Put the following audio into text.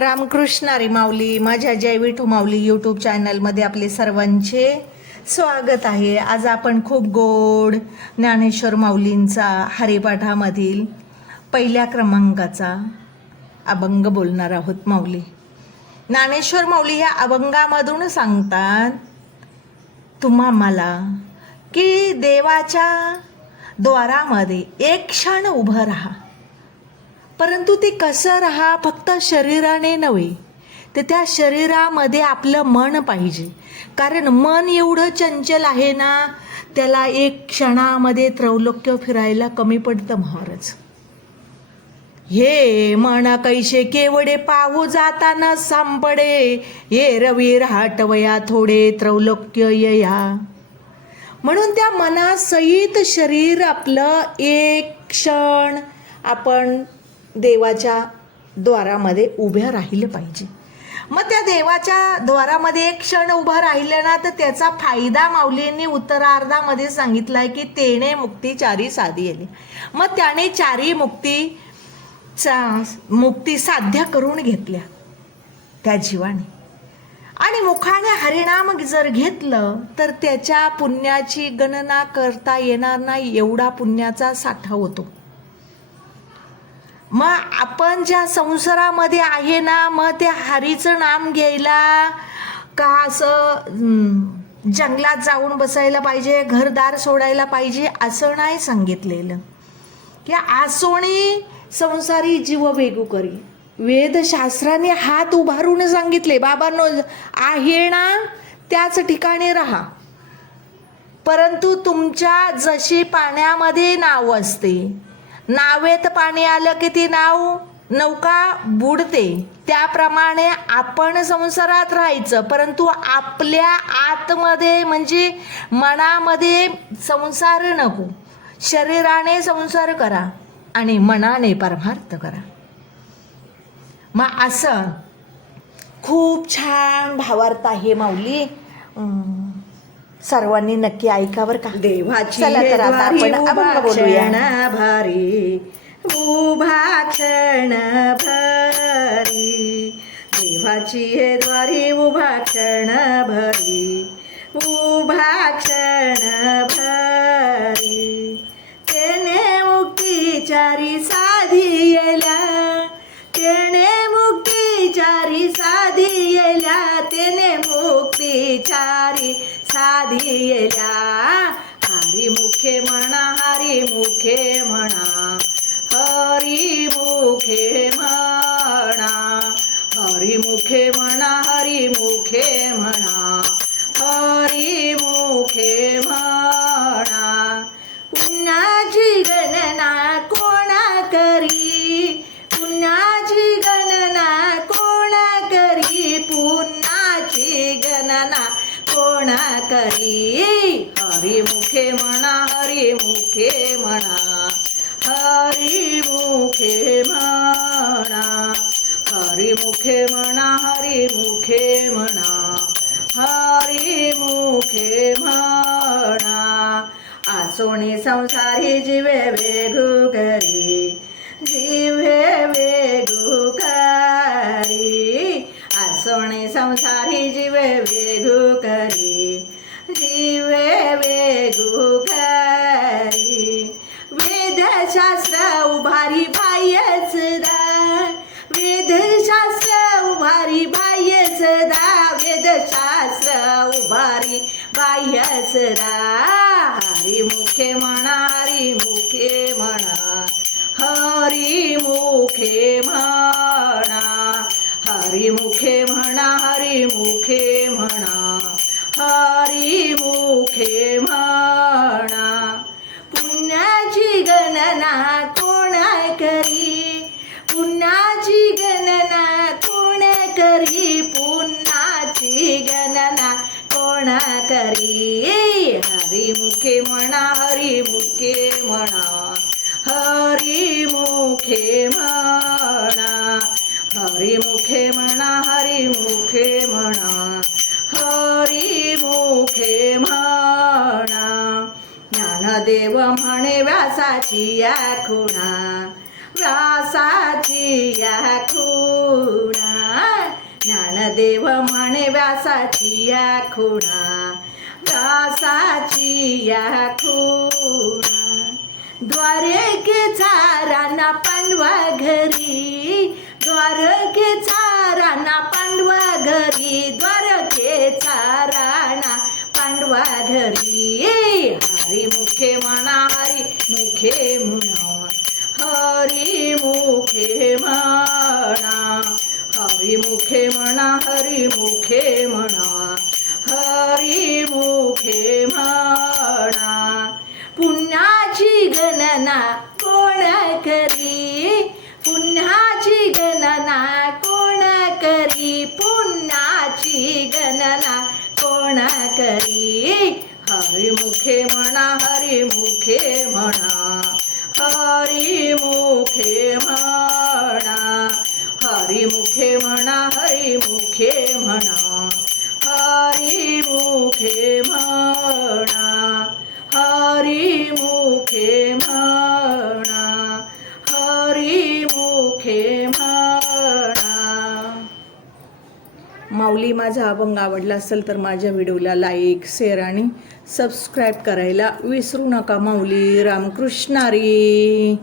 रामकृष्णारे माऊली माझ्या जय विठू माऊली यूट्यूब चॅनलमध्ये आपले सर्वांचे स्वागत आहे. आज आपण खूप गोड ज्ञानेश्वर माऊलींचा हरिपाठामधील पहिल्या क्रमांकाचा अभंग बोलणार आहोत माऊली. ज्ञानेश्वर माऊली या अभंगामधून सांगतात तुम्हा मला की देवाच्या द्वारामध्ये एक क्षण उभं राहा. परंतु ते कसं राहा फक्त शरीराने नव्हे तर त्या शरीरामध्ये आपलं मन पाहिजे. कारण मन एवढं चंचल आहे ना त्याला एक क्षणामध्ये त्रौलोक्य फिरायला कमी पडतं महाराज. हे मन कैसे केवडे पाहू जाताना सांपडे ये रवी राहटवया थोडे त्रौलोक्य यया. म्हणून त्या मनासहित शरीर आपलं एक क्षण आपण देवाच्या द्वारामध्ये उभ्या राहिलं पाहिजे. मग त्या देवाच्या द्वारामध्ये एक क्षण उभं राहिलं ना तर त्याचा फायदा माऊलींनी उत्तरार्धामध्ये सांगितला आहे की तेने मुक्ती चारी साधी आली मग त्याने चारी मुक्ती चा मुक्ती साध्य करून घेतल्या त्या जीवाने. आणि मुखाने हरिणाम जर घेतलं तर त्याच्या पुण्याची गणना करता येणार नाही एवढा पुण्याचा साठा होतो. मग आपण ज्या संसारामध्ये आहे ना मग त्या हरीचं नाम घ्यायला का असं जंगलात जाऊन बसायला पाहिजे घरदार सोडायला पाहिजे असं नाही सांगितलेलं. की आसोणी संसारी जीव वेगू करी. वेदशास्त्राने हात उभारून सांगितले बाबांनो आहे ना त्याच ठिकाणी राहा. परंतु तुमच्या जशी पाण्यामध्ये नाव असते नावेत पाणी आलं की ती नाव नौका बुडते. त्याप्रमाणे आपण संसारात राहायचं परंतु आपल्या आतमध्ये म्हणजे मनामध्ये संसार नको. शरीराने संसार करा आणि मनाने परमार्थ करा. मग असं खूप छान भावार्थ आहे माऊली. सर्वांनी नक्की ऐका बरं का. देवाची चला तर आता आपण उभा अभंग बोलूया. क्षण भारी. देवाची हे द्वारी उभा क्षण भरी उभा क्षण भरी. तेने मुक्तीचारी साधी येल्या तेने मुक्तीचारी साधी येल्या तेने मुक्तीचारी साधी येल्या. हरी मुखे म्हणा हरी मुखे म्हणा हरी मुखे म्हणा. हरी मुखे म्हणा हरी मुखे म्हणा हरी मुखे म्हणा. पुण्याची गणना कोणा करी? पुण्याची गणना कोणा करी? पुण्याची गणना कोणा करी? हरी मुखे म्हणा हरी मुखे म्हणा हरी मुखे म्हणा. हरी मुखे म्हणा हरी मुखे म्हणा हरी मुखे म्हणा. आसोणी संसारी जीवे वेगु करी जीवे वेगु करी. आसोणी संसारी जीवे वेगु करी जीवे वेगु वेदशास्त्र उभारी बाह्यच हरी मुखे म्हणा हरी मुखे म्हणा. हरी मुखे म्हणा. हरी मुखे म्हणा हरी मुखे म्हणा. हरी मुखे म्हणा. करी. हरी मुखे म्हणा हरी मुखे म्हणा. हरी मुखे म्हणा. हरी मुखे म्हणा हरी मुखे म्हणा. हरी मुखे म्हणा. ज्ञानदेव म्हणे व्यासाची या खुणा व्यासाची या खुणा ज्ञानदेव म्हणे व्यासाची या खुणा व्यासाची या खुणा के राणा पांडवा घरी द्वारकेचा राणा पांडवा घरी द्वारकेचा राणा पांडवा घरी. हरी मुखे म्हणा हरी मुखे म्हणा हरी मुखे म्हणा. हरिमुखे म्हणा हरी मुखे म्हणा हरी मुखे म्हणा पुण्याची गणना कोण करी? पुण्याची गणना कोण करी? पुण्याची गणना कोण करी? हरिमुखे म्हणा हरी म्हणा हरी मुखे म्हणा हरी मुखे म्हणा हरी मुखे म्हणा हरी मुखे म्हणा. माऊली माझा अभंग आवडला असेल तर माझ्या व्हिडिओला लाईक शेअर आणि सबस्क्राईब करायला विसरू नका माऊली. रामकृष्णारी.